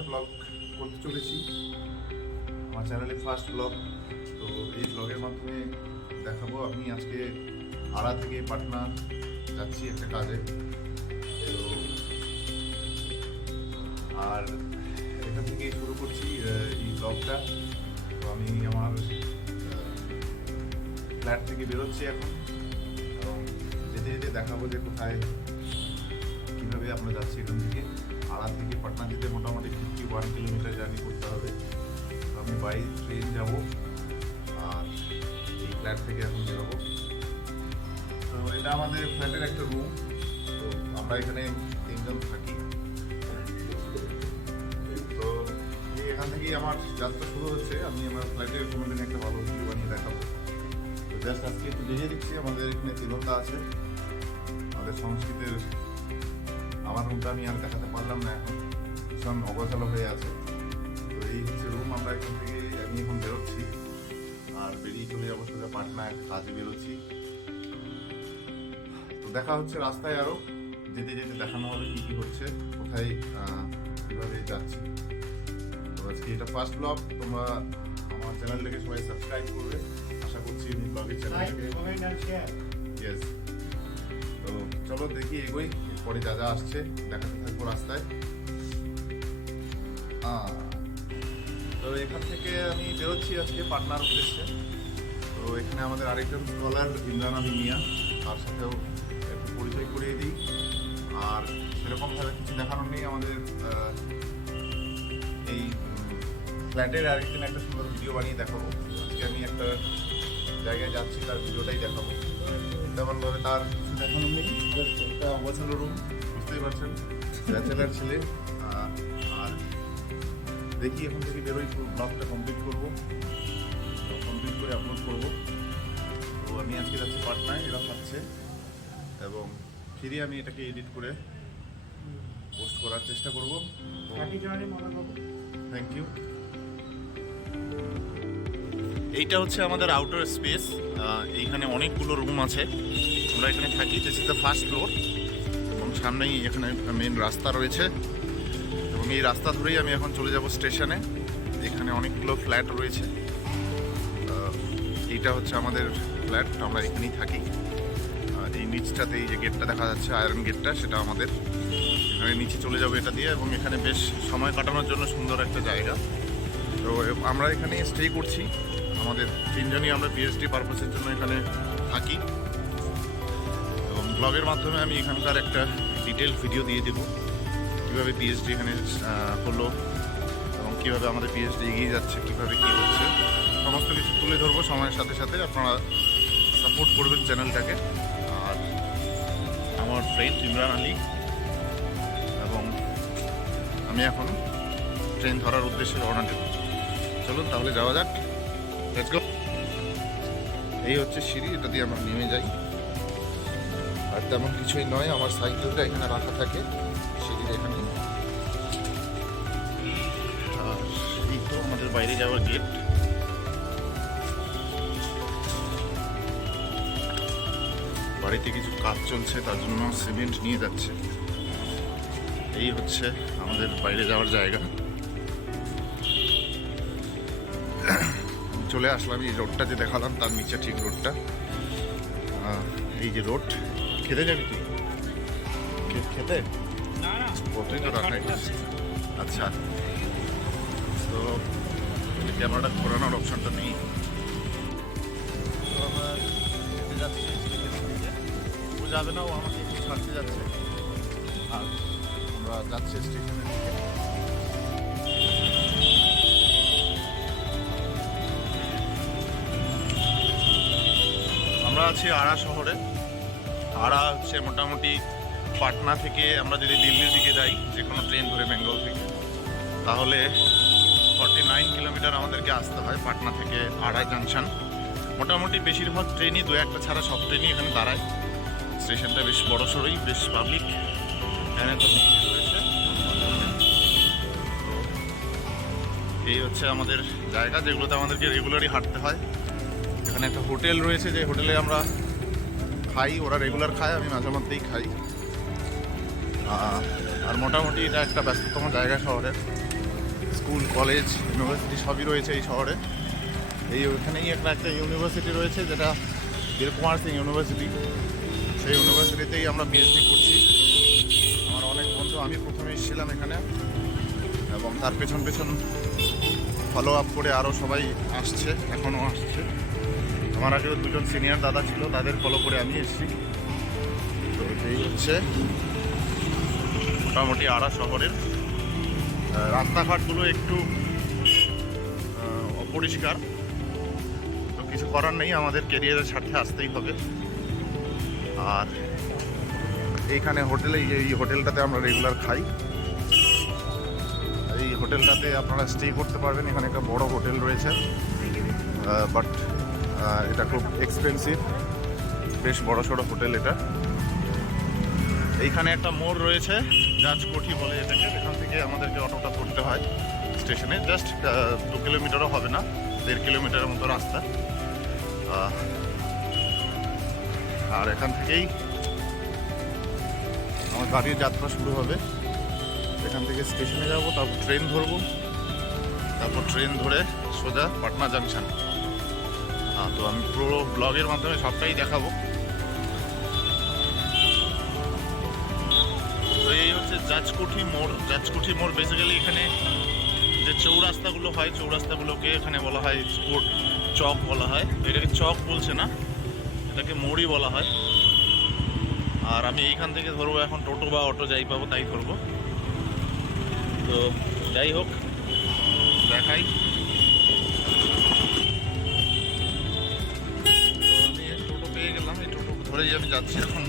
একটা ব্লগ করতে চলেছি, আমার চ্যানেলে ফার্স্ট ব্লগ। তো এই ব্লগের মাধ্যমে দেখাবো আমি আজকে আড়া থেকে পাটনা যাচ্ছি একটা কাজে। তো আর এখান থেকে শুরু করছি এই ব্লগটা। তো আমি আমার ফ্ল্যাট থেকে বেরোচ্ছি এখন, এবং যেতে যেতে দেখাবো যে কোথায় কীভাবে আমরা যাচ্ছি। এখান থেকে আড়া থেকে পাটনা যেতে মোটামুটি 51 কিলোমিটার জার্নি করতে হবে। তো আমি বাই ট্রেন যাব, আর এই ফ্ল্যাট থেকে এখন বেরোবো। তো এটা আমাদের ফ্ল্যাটের একটা রুম। তো আমরা এখানে 3 জন থাকি। তো এখান থেকেই আমার যাত্রা শুরু হচ্ছে। আমি আমার ফ্ল্যাটের কোনোদিন একটা ভালো ভিডিও বানিয়ে দেখাবো। তো জাস্ট আজকে একটু দেখিয়ে দিচ্ছি, আমাদের এখানে তিরঙ্গা আছে, আমাদের সংস্কৃতির। আমার রুমটা আমি আর দেখাতে পারলাম না, এখন ভীষণ অগোছালো হয়ে আছে। তো এই হচ্ছে রুম। আমরা এখান থেকে আমি এখন বেরোচ্ছি, আর বেরিয়ে চলে যাবো সোজা পাটনা, একটা কাজে বেরোচ্ছি। তো দেখা হচ্ছে রাস্তায়, আরও যেতে যেতে দেখানো হবে কী কী হচ্ছে, কোথায় কীভাবে যাচ্ছি। তো আজকে এটা ফার্স্ট ব্লগ। তোমরা আমার চ্যানেলটাকে সবাই সাবস্ক্রাইব করবে, আশা করছি এই ব্লগের চ্যানেলটাকে। ইয়েস। তো চলো দেখি, এগোই, এরপরে যা যা আসছে দেখাতে থাকবো রাস্তায়। তো এখান থেকে আমি বেরোচ্ছি আজকে পাটনার উদ্দেশ্যে। তো এখানে আমাদের আরেকজন স্কলার ইমরান আলী মিয়া, তার সাথেও একটু পরিচয় করিয়ে দিই। আর সেরকমভাবে কিছু দেখানোর নেই, আমাদের এই ফ্ল্যাটের আরেকদিন একটা সুন্দর ভিডিও বানিয়ে দেখাবো। আজকে আমি একটা জায়গায় যাচ্ছি, তার ভিডিওটাই দেখাবো। তেমনভাবে তার কিছু দেখানোর নেই, একটা অগোছালো রুম, বুঝতেই পারছেন, ব্যাচেলার ছেলে। আর দেখি এখন থেকে বেরোই, ব্লগটা কমপ্লিট করবো, কমপ্লিট করে আপলোড করবো। তো আমি আজকে যাচ্ছি পাটনায়, এরা থাকছে, এবং ফিরে আমি এটাকে এডিট করে পোস্ট করার চেষ্টা করবো। Thank you. এইটা হচ্ছে আমাদের আউটার স্পেস। এইখানে অনেকগুলো রুম আছে, আমরা এখানে থাকি। This is the first floor, এবং সামনেই এখানে মেন রাস্তা রয়েছে, এবং এই রাস্তা ধরেই আমি এখন চলে যাব স্টেশনে। এখানে অনেকগুলো ফ্ল্যাট রয়েছে। এইটা হচ্ছে আমাদের ফ্ল্যাট, আমরা এখানেই থাকি। আর এই নিচটাতে এই যে গেটটা দেখা যাচ্ছে, আয়রন গেটটা, সেটা আমাদের। এখানে নিচে চলে যাবো এটা দিয়ে, এবং এখানে বেশ সময় কাটানোর জন্য সুন্দর একটা জায়গা। তো আমরা এখানে স্টে করছি, আমাদের 3 জনই আমরা পিএইচডি পারপাসের জন্য এখানে থাকি। এবং ব্লগের মাধ্যমে আমি এখানকার একটা ডিটেল ভিডিও দিয়ে দেবো, কীভাবে পিএইচডি এখানে হলো, এবং কীভাবে আমাদের পিএইচডি এগিয়ে যাচ্ছে, কীভাবে কী হচ্ছে, সমস্ত কিছু তুলে ধরবো সময়ের সাথে সাথে। আপনারা সাপোর্ট করবেন চ্যানেলটাকে। আর আমার ফ্রেন্ড ইমরান আলী, এবং আমি এখন ট্রেন ধরার উদ্দেশ্যে রওনা দেব। চলুন তাহলে যাওয়া যাক, লেটস গো। এই হচ্ছে সিঁড়ি, এটা দিয়ে আমরা নেমে যাই। আর তেমন কিছুই নয়, আমার সাইকেলটা এখানে রাখা থাকে সিঁড়ির এখানে। আর এই তো আমাদের বাইরে যাওয়ার গেট। বাড়িতে কিছু কাজ চলছে, তার জন্য সিমেন্ট নিয়ে যাচ্ছে। এই হচ্ছে আমাদের বাইরে যাওয়ার জায়গা। চলে আসলাম এই রোডটা যে দেখালাম, তার নিচে ঠিক রোডটা। এই যে রোড। খেতে যাবি তুই? খেতে কতই তো রাখাই। আচ্ছা, তো ক্যামেরাটা ঘোরানোর অপশনটা নেই। তো আমরা যেতে যাচ্ছি স্টেশনের দিকে। ও যাবে না, ও আমাকে একটু ছাড়তে যাচ্ছে, আর আমরা যাচ্ছি স্টেশনের দিকে। আমরা আছি আড়া শহরে। আড়া হচ্ছে মোটামুটি পাটনা থেকে আমরা যদি দিল্লির দিকে যাই, যে কোনো ট্রেন ধরে বেঙ্গল থেকে, তাহলে 49 কিলোমিটার আমাদেরকে আসতে হয় পাটনা থেকে আড়াই জাংশন। মোটামুটি বেশিরভাগ ট্রেনই, 2-1টা ছাড়া সব ট্রেনই এখানে দাঁড়ায়। স্টেশনটা বেশ বড় সড়োই, বেশ পাবলিক। এখানে তো রয়েছে। এই হচ্ছে আমাদের জায়গা, যেগুলোতে আমাদেরকে রেগুলারই হাঁটতে হয়। এখানে একটা হোটেল রয়েছে, যে হোটেলে আমরা খাই, ওরা রেগুলার খায়, আমি মাঝে মধ্যেই খাই। আর মোটামুটি এটা একটা ব্যস্ততম জায়গা শহরের। স্কুল, কলেজ, ইউনিভার্সিটি সবই রয়েছে এই শহরে। ওখানেই একটা ইউনিভার্সিটি রয়েছে যেটা বীরকুমার সিং ইউনিভার্সিটি। সেই ইউনিভার্সিটিতেই আমরা পিএইচডি করছি। আমার অনেক বন্ধু, আমি প্রথমে এসেছিলাম এখানে এবং তার পেছন পেছন ফলো আপ করে আরও সবাই আসছে, এখনও আসছে। আমার আগেও দুজন সিনিয়র দাদা ছিল, তাদের ফলো করে আমি এসেছি। তো এই হচ্ছে মোটামুটি আরা শহরের রাস্তাঘাটগুলো একটু অপরিষ্কার, তো কিছু করার নেই, আমাদের ক্যারিয়ারের স্বার্থে আসতেই হবে। আর এইখানে হোটেলে, এই হোটেলটাতে আমরা রেগুলার খাই। এই হোটেলটাতে আপনারা স্টে করতে পারবেন। এখানে একটা বড় হোটেল রয়েছে, বাট এটা খুব এক্সপেন্সিভ, বেশ বড় সড়ো হোটেল এটা। এইখানে একটা মোড় রয়েছে, জাজকোঠি বলে এটাকে। এখান থেকে আমাদেরকে অটোটা ধরতে হয় স্টেশনে, জাস্ট 2 কিলোমিটারও হবে না, 1.5 কিলোমিটারের মতো রাস্তা। আর এখান থেকেই আমার গাড়ির যাত্রা শুরু হবে। এখান থেকে স্টেশনে যাব, তারপর ট্রেন ধরবো, তারপর ট্রেন ধরে সোজা পাটনা জাংশন। তো আমি পুরো ব্লগের মাধ্যমে সবটাই দেখাবো। তো এই হচ্ছে জাজকোঠি মোড়। জাজকোঠি মোড় বেসিক্যালি এখানে যে চৌরাস্তাগুলো হয়, চৌরাস্তাগুলোকে এখানে বলা হয় চক বলা হয়। তো এটাকে চক বলছে না, এটাকে মোড়ই বলা হয়। আর আমি এইখান থেকে ধরবো এখন টোটো বা অটো, যাই পাবো তাই ধরবো। তো যাই হোক, দেখাই। তো আমি টোটো পেয়ে গেলাম, এই টোটো ধরেই আমি যাচ্ছি এখন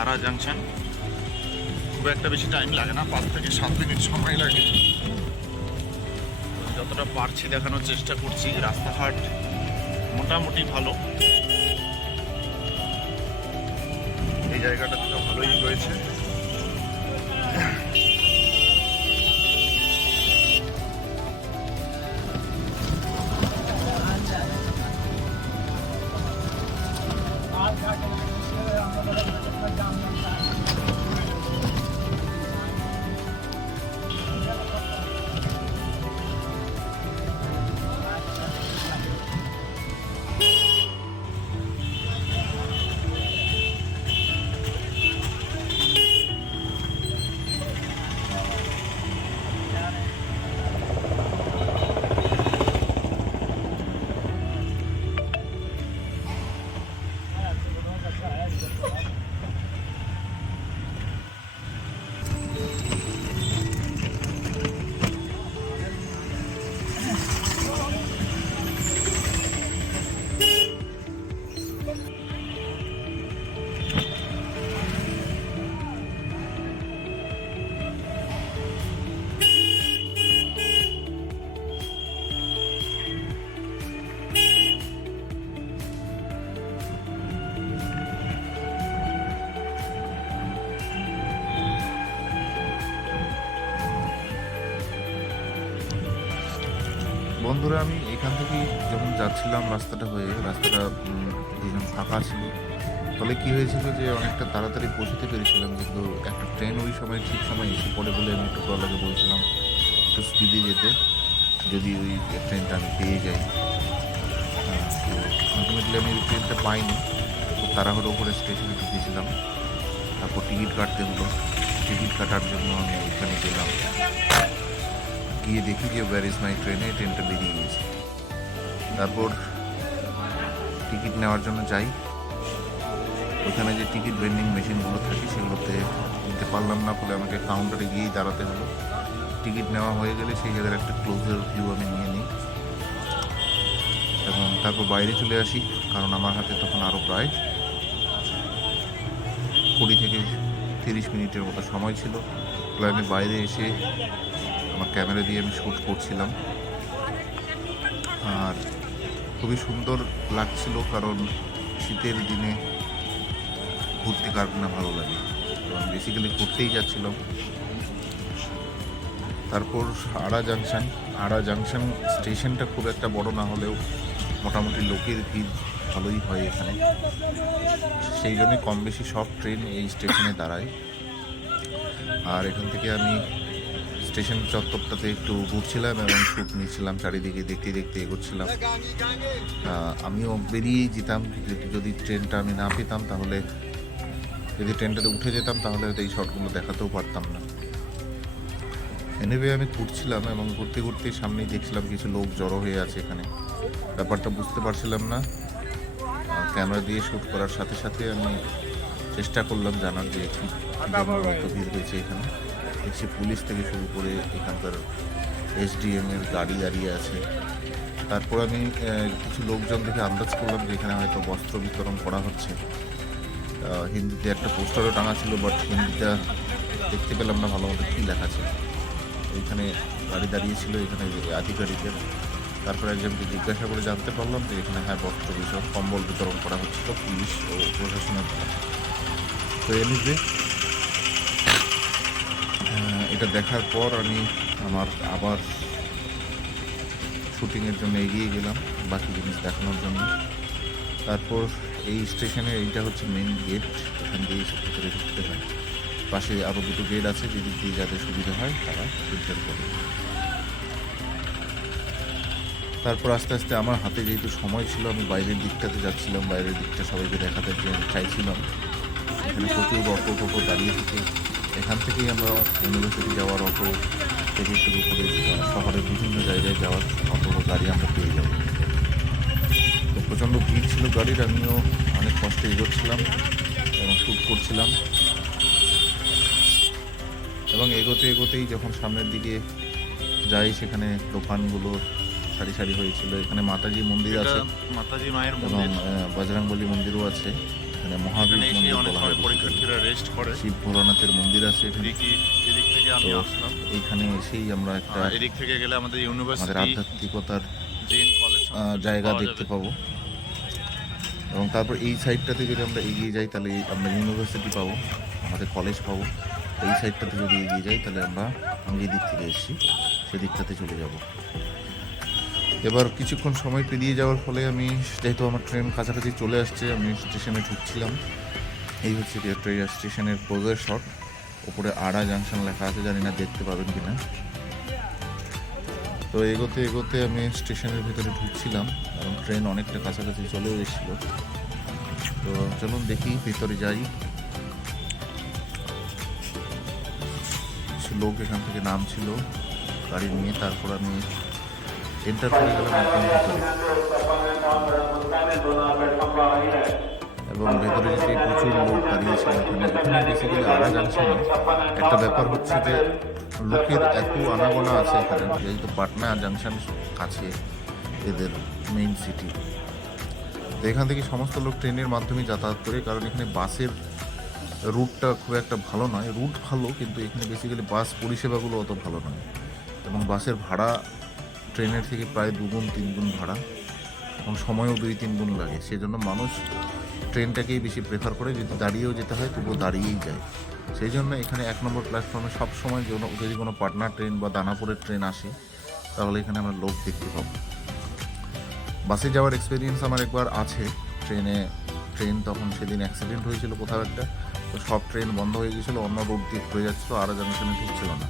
আরা জাংশন। খুব একটা বেশি টাইম লাগে না, 5 থেকে 7 মিনিট সময় লাগে। যতটা পারছি দেখানোর চেষ্টা করছি। রাস্তাঘাট মোটামুটি ভালো, এই জায়গাটা তো ভালোই রয়েছে। বন্ধুরা, আমি এখান থেকে যখন যাচ্ছিলাম রাস্তাটা হয়ে, রাস্তাটা যেখানে ফাঁকা ছিল, ফলে কী হয়েছিল যে অনেকটা তাড়াতাড়ি পৌঁছতে পেরেছিলাম, কিন্তু একটা ট্রেন ওই সময় ঠিক সময় এসে পড়ে বলে আমি টোটোওয়ালাকে বলছিলাম একটু স্পিডে যেতে, যদি ওই ট্রেনটা আমি পেয়ে যাই। তো আলটিমেটলি আমি ওই ট্রেনটা পাইনি, খুব তাড়াহুড়ো করে স্টেশনে ঢুকেছিলাম। তারপর টিকিট কাটতে হলো, টিকিট কাটার জন্য আমি ওইখানে গেলাম, গিয়ে দেখি যে ওয়্যার ইজ মাই ট্রেনে, ট্রেনটা বেরিয়ে গিয়েছে। তারপর টিকিট নেওয়ার জন্য যাই, ওখানে যে টিকিট ভেন্ডিং মেশিনগুলো থাকে সেগুলোতে নিতে পারলাম না, ফলে আমাকে কাউন্টারে গিয়েই দাঁড়াতে হলো। টিকিট নেওয়া হয়ে গেলে সেই জায়গার একটা ক্লোজার ভিউ আমি নিয়ে নিই এবং তারপর বাইরে চলে আসি, কারণ আমার হাতে তখন আরও প্রায় 20 থেকে 30 মিনিটের মতো সময় ছিল। ফলে আমি বাইরে এসে আমার ক্যামেরা দিয়ে আমি শ্যুট করছিলাম। আর খুবই সুন্দর লাগছিল, কারণ শীতের দিনে ঘুরতে কার না ভালো লাগে, তো আমি বেসিক্যালি ঘুরতেই যাচ্ছিলাম। তারপর আরা জাংশন স্টেশনটা খুব একটা বড় না হলেও মোটামুটি লোকের ভিড় ভালোই হয় এখানে, সেই জন্যে কম বেশি সব ট্রেন এই স্টেশনে দাঁড়ায়। আর এখান থেকে আমি স্টেশন চত্বরটাতে একটু ঘুরছিলাম এবং শ্যুট নিচ্ছিলাম, চারিদিকে দেখতে দেখতে এগোচ্ছিলাম। আমিও বেরিয়েই যেতাম, যদি ট্রেনটা আমি না পেতাম তাহলে, যদি ট্রেনটাতে উঠে যেতাম তাহলে হয়তো এই শটগুলো দেখাতেও পারতাম না। এনিওয়ে আমি ঘুরছিলাম এবং ঘুরতে ঘুরতে সামনেই দেখছিলাম কিছু লোক জড়ো হয়ে আছে এখানে। ব্যাপারটা বুঝতে পারছিলাম না। ক্যামেরা দিয়ে শ্যুট করার সাথে সাথে আমি চেষ্টা করলাম জানার যে ঠিক এত ভিড় হয়েছে এখানে। দেখছি পুলিশ থেকে শুরু করে এখানকার SDM এর গাড়ি দাঁড়িয়ে আছে। তারপর আমি কিছু লোকজন দেখে আন্দাজ করলাম যে এখানে হয়তো বস্ত্র বিতরণ করা হচ্ছে। হিন্দিতে একটা পোস্টারও টাঙা ছিল, বাট হিন্দিটা দেখতে পেলাম না ভালো মতো কী লেখা ছিল। এখানে গাড়ি দাঁড়িয়েছিল এখানে আধিকারিকের। তারপরে একজনকে জিজ্ঞাসা করে জানতে পারলাম যে এখানে বস্ত্র বিতরণ, কম্বল বিতরণ করা হচ্ছিল পুলিশ ও প্রশাসনের দ্বারা। তো এমনিতে এটা দেখার পর আমি আমার আবার শুটিংয়ের জন্য এগিয়ে গেলাম বাকি জিনিস দেখানোর জন্য। তারপর এই স্টেশনে এইটা হচ্ছে মেন গেট, এখান দিয়ে ভিতরে ঢুকতে হয়। পাশে আরও দুটো গেট আছে, যেদিক দিয়ে যাদের সুবিধা হয় তারা এন্টার করে। তারপর আস্তে আস্তে আমার হাতে যেহেতু সময় ছিল, আমি বাইরের দিকটাতে যাচ্ছিলাম, বাইরের দিকটা সবাইকে দেখাতে চাইছিলাম। এখানে প্রচুর অটো টোটো দাঁড়িয়ে থেকে, এখান থেকেই আমরা ইউনিভার্সিটি যাওয়ার অটো থেকে শুরু করে শহরের বিভিন্ন জায়গায় যাওয়ার অটো গাড়ি আমরা পেয়ে যাব। তো প্রচণ্ড ভিড় ছিল গাড়ির, আমিও অনেক কষ্টে এগোচ্ছিলাম এবং শ্যুট করছিলাম। এবং এগোতে এগোতেই যখন সামনের দিকে যাই, সেখানে দোকানগুলো সারি সারি হয়েছিল। এখানে মাতাজি মন্দির আছে, মাতাজি মায়ের এবং বজরংবলী মন্দিরও আছে। এখানে মহাবীর মন্দির বলা হয়, পরীক্ষার্থীরা রেস্ট করে। শিব ভোলানাথের মন্দির আছে এখানে। এদিক থেকে আমি আসলাম, এইখানে এসেই আমরা একটা এদিক থেকে গেলে আমাদের আমাদের ইউনিভার্সিটি আধ্যাত্মিকতার জেন কলেজ জায়গা দেখতে পাবো। এবং তারপর এই সাইডটাতে যদি আমরা এগিয়ে যাই তাহলে আমরা ইউনিভার্সিটি পাবো, আমাদের কলেজ পাবো। এই সাইডটাতে যদি এগিয়ে যাই তাহলে আমি যে দিক থেকে এসেছি সেদিকটাতে চলে যাব। এবার কিছুক্ষণ সময় পেরিয়ে যাওয়ার ফলে আমি, যেহেতু আমার ট্রেন কাছাকাছি চলে আসছে, আমি স্টেশনে ঢুকছিলাম। এই হচ্ছে ট্রেন স্টেশনের ক্লোজের শট। ওপরে আড়া জাংশন লেখা আছে, জানি না দেখতে পাবেন কিনা। তো এগোতে এগোতে আমি স্টেশনের ভিতরে ঢুকছিলাম, কারণ ট্রেন অনেকটা কাছাকাছি চলেও এসেছিল। তো চলুন দেখি, ভিতরে যাই। কিছু লোক এখান থেকে নামছিল গাড়ি নিয়ে, তারপর আমি এন্টার করে গেলাম একদম ভিতরে। এবং ভেতরে যেতে প্রচুর লোক দাঁড়িয়েছিল এখানে বেসিক্যালি আড়া জাংশনে। একটা ব্যাপার হচ্ছে যে লোকের এত আনাগোনা আছে এখানে, যেহেতু পাটনা জাংশন কাছে এদের মেইন সিটি। তো এখান থেকে সমস্ত লোক ট্রেনের মাধ্যমে যাতায়াত করে, কারণ এখানে বাসের রুটটা খুব একটা ভালো নয়। রুট ভালো, কিন্তু এখানে বেসিক্যালি বাস পরিষেবাগুলো অত ভালো নয়। এবং বাসের ভাড়া ট্রেনের থেকে প্রায় 2 গুণ 3 গুণ ভাড়া, এবং সময়ও 2-3 গুণ লাগে। সেজন্য মানুষ ট্রেনটাকেই বেশি প্রেফার করে। যদি দাঁড়িয়েও যেতে হয় তবুও দাঁড়িয়েই যায়। সেই জন্য এখানে 1 নম্বর প্ল্যাটফর্মে সবসময় যদি কোনো পাটনা ট্রেন বা দানাপুরের ট্রেন আসে তাহলে এখানে আমরা লোক দেখতে পাবো। বাসে যাওয়ার এক্সপিরিয়েন্স আমার একবার আছে। ট্রেন তখন সেদিন অ্যাক্সিডেন্ট হয়েছিল কোথাও একটা, তো সব ট্রেন বন্ধ হয়ে গিয়েছিলো, অন্য রুট দিয়ে ঘুরে যাচ্ছিলো, আড়া জাংশনে ঢুকছিল না,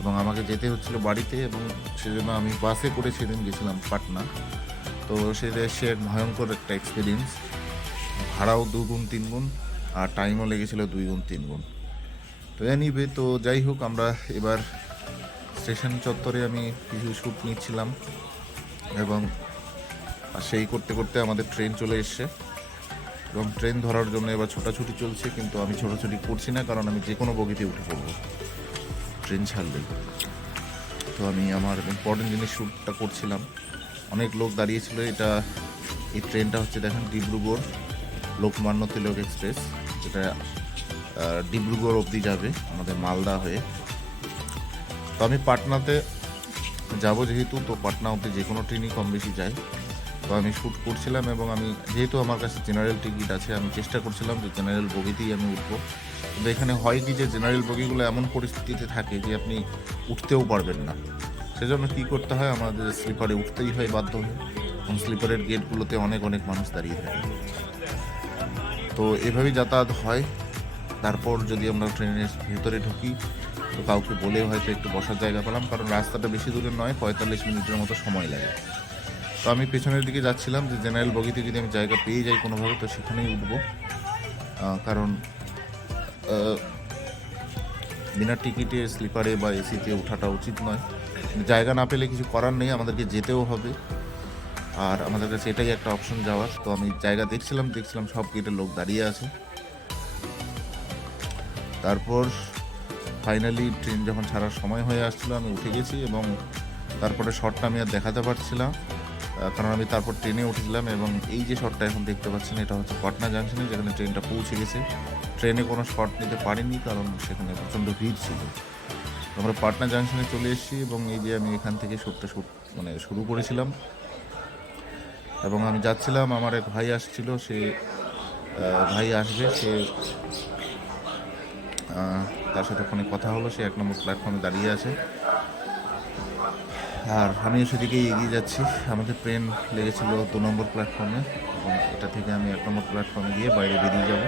এবং আমাকে যেতে হচ্ছিলো বাড়িতে। এবং সেজন্য আমি বাসে করে সেদিন গেছিলাম পাটনা। তো সে ভয়ঙ্কর একটা এক্সপিরিয়েন্স। ভাড়াও 2 গুণ 3 গুণ, আর টাইমও লেগেছিলো 2 গুণ 3 গুণ। তো এনিওয়ে, তো যাই হোক, আমরা এবার স্টেশন চত্বরে আমি কিছু শ্যুট নিচ্ছিলাম, এবং সেই করতে করতে আমাদের ট্রেন চলে এসছে। এবং ট্রেন ধরার জন্য এবার ছোটাছুটি চলছে, কিন্তু আমি ছোটাছুটি করছি না, কারণ আমি যে কোনো বগিতে উঠে পড়বো ট্রেন ছাড়লেই। তো আমি আমার ইম্পর্টেন্ট জিনিস শ্যুটটা করছিলাম। অনেক লোক দাঁড়িয়েছিল। এই ট্রেনটা হচ্ছে দেখেন ডিব্রুগড় লোকমান্য তিলক এক্সপ্রেস, যেটা ডিব্রুগড় অবধি যাবে আমাদের মালদা হয়ে। তো আমি পাটনাতে যাব যেহেতু, তো পাটনা অবধি যে কোনো ট্রেনই কম বেশি যায়। তো আমি শ্যুট করছিলাম, এবং আমি যেহেতু আমার কাছে জেনারেল টিকিট আছে, আমি চেষ্টা করছিলাম যে জেনারেল বগিতেই আমি উঠবো। কিন্তু এখানে হয় কি, যে জেনারেল বগিগুলো এমন পরিস্থিতিতে থাকে যে আপনি উঠতেও পারবেন না। সেজন্য কী করতে হয়, আমাদের স্লিপারে উঠতেই হয় বাধ্য হয়ে, এবং স্লিপারের গেটগুলোতে অনেক অনেক মানুষ দাঁড়িয়ে থাকে। তো এভাবেই যাতায়াত হয়। তারপর যদি আমরা ট্রেনের ভেতরে ঢুকি, তো কাউকে বলে হয়তো একটু বসার জায়গা পেলাম, কারণ রাস্তাটা বেশি দূরের নয়, 45 মিনিটের মতো সময় লাগে। তো আমি পেছনের দিকে যাচ্ছিলাম যে জেনারেল বগিতে যদি আমি জায়গা পেয়ে যাই কোনোভাবে তো সেখানেই উঠবো, কারণ বিনা টিকিটে স্লিপারে বা এসিতে ওঠাটা উচিত নয়। জায়গা না পেলে কিছু করার নেই, আমাদেরকে যেতেও হবে, আর আমাদের কাছে এটাই একটা অপশন যাওয়ার। তো আমি জায়গা দেখছিলাম সব গেটের লোক দাঁড়িয়ে আছে। তারপর ফাইনালি ট্রেন যখন ছাড়ার সময় হয়ে আসছিল আমি উঠে গেছি, এবং তারপরে শটটা আমি আর দেখাতে পারছিলাম, কারণ আমি তারপর ট্রেনে উঠেছিলাম। এবং এই যে শটটা এখন দেখতে পাচ্ছেন এটা হচ্ছে পাটনা জাংশনে, যেখানে ট্রেনটা পৌঁছে গেছে। ট্রেনে কোনো শট নিতে পারিনি কারণ সেখানে প্রচণ্ড ভিড় ছিল। আমরা পাটনা জাংশনে চলে এসেছি, এবং এই যে আমি এখান থেকে শ্যুটটা শুরু করেছিলাম, এবং আমি যাচ্ছিলাম। আমার এক ভাই আসছিল, সে ভাই আসবে, সে তার সাথে ফোনে কথা হলো, সে 1 নম্বর প্ল্যাটফর্মে দাঁড়িয়ে আছে, আর আমি সেদিকেই এগিয়ে যাচ্ছি। আমাদের ট্রেন লেগেছিল 2 নম্বর প্ল্যাটফর্মে, এবং এটা থেকে আমি 1 নম্বর প্ল্যাটফর্মে গিয়ে বাইরে বেরিয়ে যাব।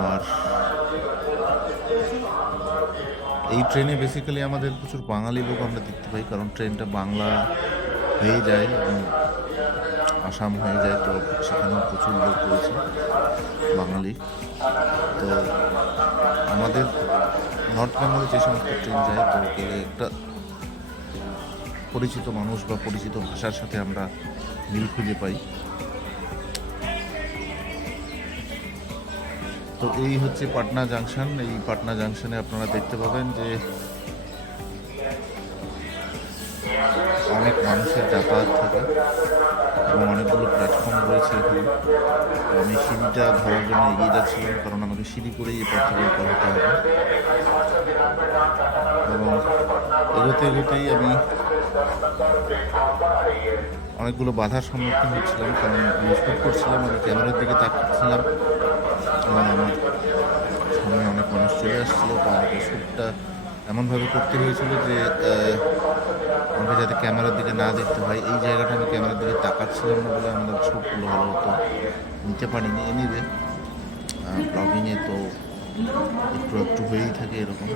আর এই ট্রেনে বেসিক্যালি আমাদের প্রচুর বাঙালি লোক আমরা দেখতে পাই, কারণ ট্রেনটা বাংলা হয়ে যায় এবং আসাম হয়ে যায়, তো সেখানেও প্রচুর লোক রয়েছে বাঙালি। তো আমাদের নর্থ বেঙ্গলে যে সমস্ত ট্রেন যায়, তো গেলে একটা পরিচিত মানুষ বা পরিচিত ভাষার সাথে আমরা মিল খুঁজে পাই। তো এই হচ্ছে পাটনা জাংশন। এই পাটনা জাংশনে আপনারা দেখতে পাবেন যে অনেক মানুষের যাতায়াত থাকে এবং অনেকগুলো প্ল্যাটফর্ম রয়েছে এখানে। তো আমি সিঁড়িটা ধরার জন্য এগিয়ে যাচ্ছিলাম, কারণ আমাকে সিঁড়ি করেই এ পথ থেকে করতে হবে। এবং এগোতে এগোতেই আমি অনেকগুলো বাধার সম্মুখীন হচ্ছিলাম, কারণ আমি শ্যুট করছিলাম, আমি ক্যামেরার দিকে তাকাচ্ছিলাম এবং আমার সামনে অনেক মানুষ চলে আসছিলো। তো আমাকে শ্যুটটা এমনভাবে করতে হয়েছিল যে আমাকে যাতে ক্যামেরার দিকে না দেখতে হয়। এই জায়গাটা আমি ক্যামেরার দিকে তাকাচ্ছিলাম না বলে আমাদের শ্যুটগুলো ভালো হতো নিতে পারিনি। এনিওয়ে ব্লগিংয়ে তো একটু একটু হয়েই থাকে এরকম।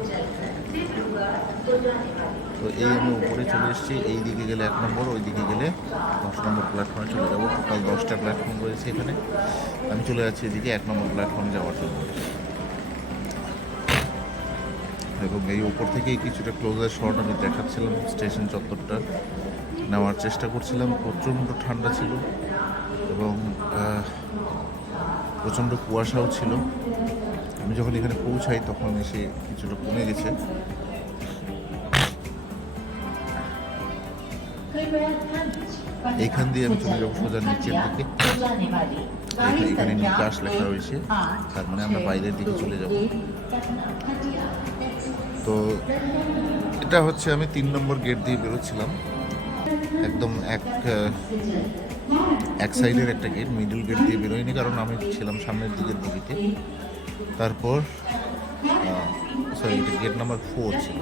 তো এই আমি উপরে চলে এসেছি, এই দিকে গেলে 1 নম্বর, ওই দিকে গেলে 10 নম্বর প্ল্যাটফর্মে চলে যাবো। টোটাল 10টা প্ল্যাটফর্ম রয়েছে এখানে, আমি চলে যাচ্ছি এদিকে 1 নম্বর প্ল্যাটফর্মে যাওয়ার জন্য। এবং এই উপর থেকেই কিছুটা ক্লোজার শট আমি দেখাচ্ছিলাম, স্টেশন চত্বরটা নেওয়ার চেষ্টা করছিলাম। প্রচণ্ড ঠান্ডা ছিল এবং প্রচণ্ড কুয়াশাও ছিল। আমি যখন এখানে পৌঁছাই তখন এসে কিছুটা কমে গেছে। এইখান দিয়ে আমি চলে যাবো সোজা নিচের দিকে। এখানে নিকাশ লেখা রয়েছে, তার মানে আমরা বাইরের দিকে চলে যাব। তো এটা হচ্ছে আমি 3 নম্বর গেট দিয়ে বেরোচ্ছিলাম, একদম এক সাইডের একটা গেট, মিডল গেট দিয়ে বেরোয়নি, কারণ আমি ছিলাম সামনের দিকের বগিতে। তারপর এটা গেট নাম্বার 4 ছিল।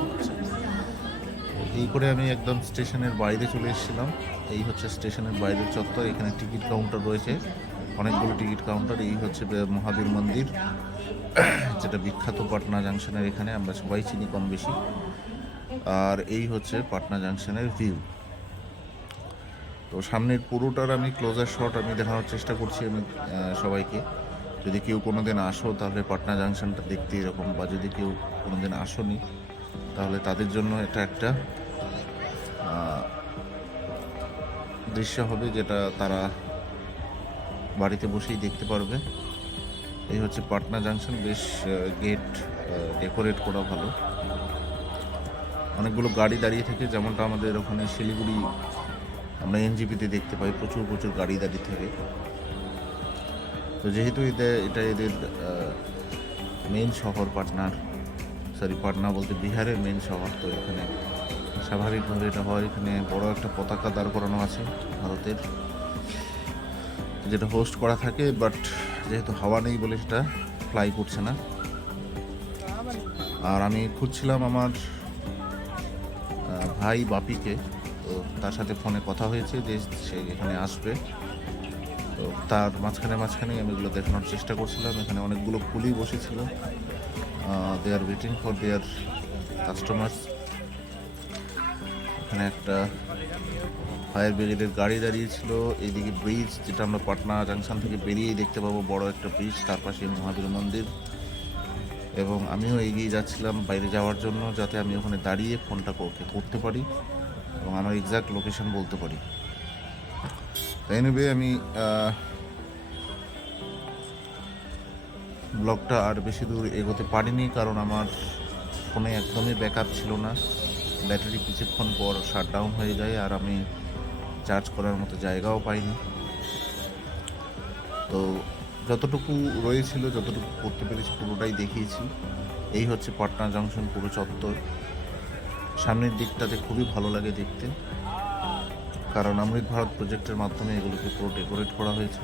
এই করে আমি একদম স্টেশনের বাইরে চলে এসেছিলাম। এই হচ্ছে স্টেশনের বাইরের চত্বর, এখানে টিকিট কাউন্টার রয়েছে, অনেকগুলো টিকিট কাউন্টার। এই হচ্ছে মহাবীর মন্দির, যেটা বিখ্যাত পাটনা জাংশনের, এখানে আমরা সবাই চিনি কম বেশি। আর এই হচ্ছে পাটনা জাংশনের ভিউ। তো সামনের পুরোটার আমি ক্লোজার শট আমি দেখানোর চেষ্টা করছি আমি সবাইকে। যদি কেউ কোনো দিন আসো তাহলে পাটনা জাংশনটা দেখতে এরকম, বা যদি কেউ কোনো দিন আসোনি তাহলে তাদের জন্য এটা একটা দৃশ্য হবে, যেটা তারা বাড়িতে বসেই দেখতে পারবে। এই হচ্ছে পাটনা জাংশন, বেশ গেট ডেকোরেট করা ভালো, অনেকগুলো গাড়ি দাঁড়িয়ে থাকে, যেমনটা আমাদের ওখানে শিলিগুড়ি আমরা এনজিপিতে দেখতে পাই, প্রচুর প্রচুর গাড়ি দাঁড়িয়ে থাকে। তো যেহেতু এটা এদের মেইন শহর পাটনা বলতে বিহারের মেইন শহর, তো এখানে স্বাভাবিকভাবে এটা হয়। এখানে বড় একটা পতাকা দাঁড় করানো আছে ভারতের, যেটা হোস্ট করা থাকে, বাট যেহেতু হাওয়া নেই বলে সেটা ফ্লাই করছে না। আর আমি খুঁজছিলাম আমার ভাই বাপিকে, তো তার সাথে ফোনে কথা হয়েছে যে সে এখানে আসবে। তো তার মাঝখানে আমি এগুলো দেখানোর চেষ্টা করছিলাম। এখানে অনেকগুলো কুলি বসেছিল, they are waiting for their customers. এখানে একটা ফায়ার ব্রিগেডের গাড়ি দাঁড়িয়েছিল। এইদিকে ব্রিজ, যেটা আমরা পাটনা জাংশন থেকে বেরিয়েই দেখতে পাবো, বড় একটা ব্রিজ, তার পাশে মহাবীর মন্দির। এবং আমিও এগিয়ে যাচ্ছিলাম বাইরে যাওয়ার জন্য, যাতে আমি ওখানে দাঁড়িয়ে ফোনটা করতে পারি এবং আমার এক্সাক্ট লোকেশন বলতে পারি। তাই নেবে আমি ব্লগটা আর বেশি দূর এগোতে পারিনি, কারণ আমার ফোনে একদমই ব্যাকআপ ছিল না। ব্যাটারি কিছুক্ষণ পর শাটডাউন হয়ে যায়, আর আমি চার্জ করার মতো জায়গাও পাইনি। তো যতটুকু রয়েছিল, যতটুকু করতে পেরেছি পুরোটাই দেখিয়েছি। এই হচ্ছে পাটনা জংশন পুরো চত্বর। সামনের দিকটাতে খুবই ভালো লাগে দেখতে, কারণ অমৃত ভারত প্রজেক্টের মাধ্যমে এগুলোকে পুরো ডেকোরেট করা হয়েছে।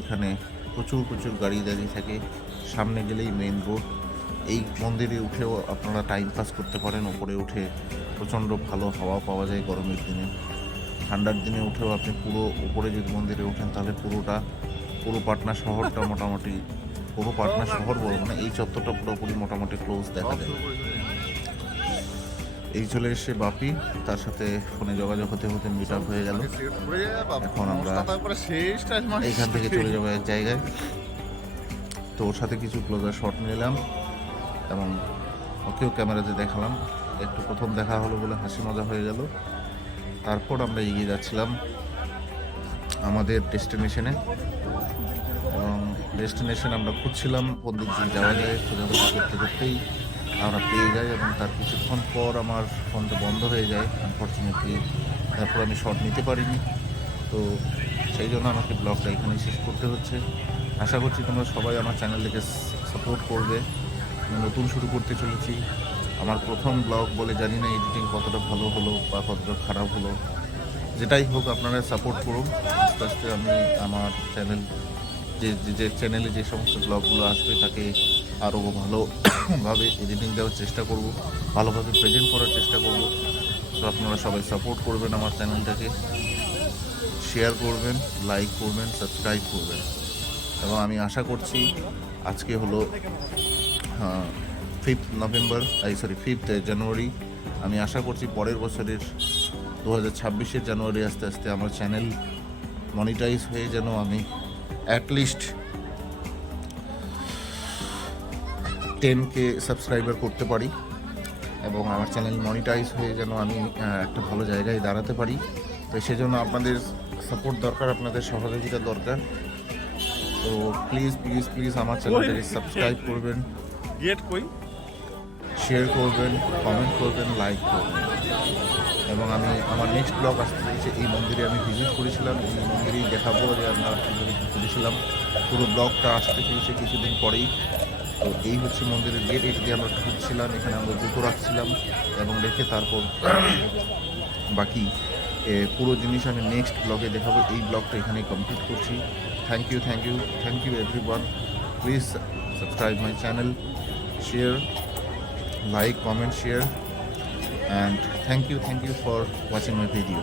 এখানে প্রচুর প্রচুর গাড়ি দাঁড়িয়ে থাকে। সামনে গেলেই মেইন রোড। এই মন্দিরে উঠেও আপনারা টাইম পাস করতে পারেন। ওপরে উঠে প্রচণ্ড ভালো হাওয়া পাওয়া যায় গরমের দিনে। ঠান্ডার দিনে উঠেও আপনি পুরো উপরে যদি মন্দিরে ওঠেন, তাহলে পুরো পাটনা শহরটা মোটামুটি, পুরো পাটনা শহর বলবো না, এই চত্বরটা পুরোপুরি মোটামুটি ক্লোজ দেখা যায়। এই চলে এসে বাপি, তার সাথে ফোনে যোগাযোগ হতে হতে মিট আপ হয়ে গেল। এখন আমরা এইখান থেকে চলে যাবো এক জায়গায়। তো ওর সাথে কিছু ক্লোজার শট নিলাম এবং ওকেও ক্যামেরাতে দেখালাম। একটু প্রথম দেখা হলো বলে হাসি মজা হয়ে গেল। তারপর আমরা এগিয়ে যাচ্ছিলাম আমাদের ডেস্টিনেশনে, এবং ডেস্টিনেশন আমরা খুঁজছিলাম কোন দিক দিয়ে যাওয়া যায়। খোঁজাখুঁজি করতে করতেই আমরা পেয়ে যাই, এবং তার কিছুক্ষণ পর আমার ফোনটা বন্ধ হয়ে যায় আনফর্চুনেটলি। তারপর আমি শট নিতে পারিনি। তো সেই জন্য আমাকে ব্লগটা এখানেই শেষ করতে হচ্ছে। আশা করছি তোমরা সবাই আমার চ্যানেলটিকে সাপোর্ট করবে। আমি নতুন শুরু করতে চলেছি। আমার প্রথম ব্লগ বলে জানি না এডিটিং কতটা ভালো হলো বা কতটা খারাপ হলো। যেটাই হোক, আপনারা সাপোর্ট করুন। আস্তে আস্তে আমি আমার চ্যানেল, যে চ্যানেলে যে সমস্ত ব্লগগুলো আসবে, তাকে আরও ভালোভাবে এডিটিং দেওয়ার চেষ্টা করব, ভালোভাবে প্রেজেন্ট করার চেষ্টা করব। তো আপনারা সবাই সাপোর্ট করবেন আমার চ্যানেলটাকে, শেয়ার করবেন, লাইক করবেন, সাবস্ক্রাইব করবেন। এবং আমি আশা করছি, আজকে হলো 5th জানুয়ারি। আমি আশা করছি পরের বছরের 2026 জানুয়ারি আস্তে আস্তে আমার চ্যানেল মনিটাইজ হয়ে যেন আমি অ্যাটলিস্ট 10K সাবস্ক্রাইবার করতে পারি, এবং আমার চ্যানেল মনিটাইজ হয়ে যেন আমি একটা ভালো জায়গায় দাঁড়াতে পারি। তো সেজন্য আপনাদের সাপোর্ট দরকার, আপনাদের সহযোগিতা দরকার। তো প্লিজ প্লিজ প্লিজ আমার চ্যানেলটাকে সাবস্ক্রাইব করবেন, শেয়ার করবেন, কমেন্ট করবেন, লাইক করবেন। এবং আমি আমার নেক্সট ব্লগ আসতে চলেছে। এই মন্দিরে আমি ভিজিট করেছিলাম, এই মন্দিরেই দেখাবো যে আমরা কীভাবে করেছিলাম। পুরো ব্লগটা আসতে চলেছে কিছুদিন পরেই। তো এই হচ্ছে মন্দিরের গেট। এটা দিয়ে আমরা ঢুকছিলাম, এখানে আমরা জুতো রাখছিলাম এবং রেখে তারপর বাকি পুরো জিনিস আমি নেক্সট ব্লগে দেখাবো। এই ব্লগটা এখানেই কমপ্লিট করছি। Thank you everyone. Please subscribe my channel, share, like, comment, share, and thank you for watching my video.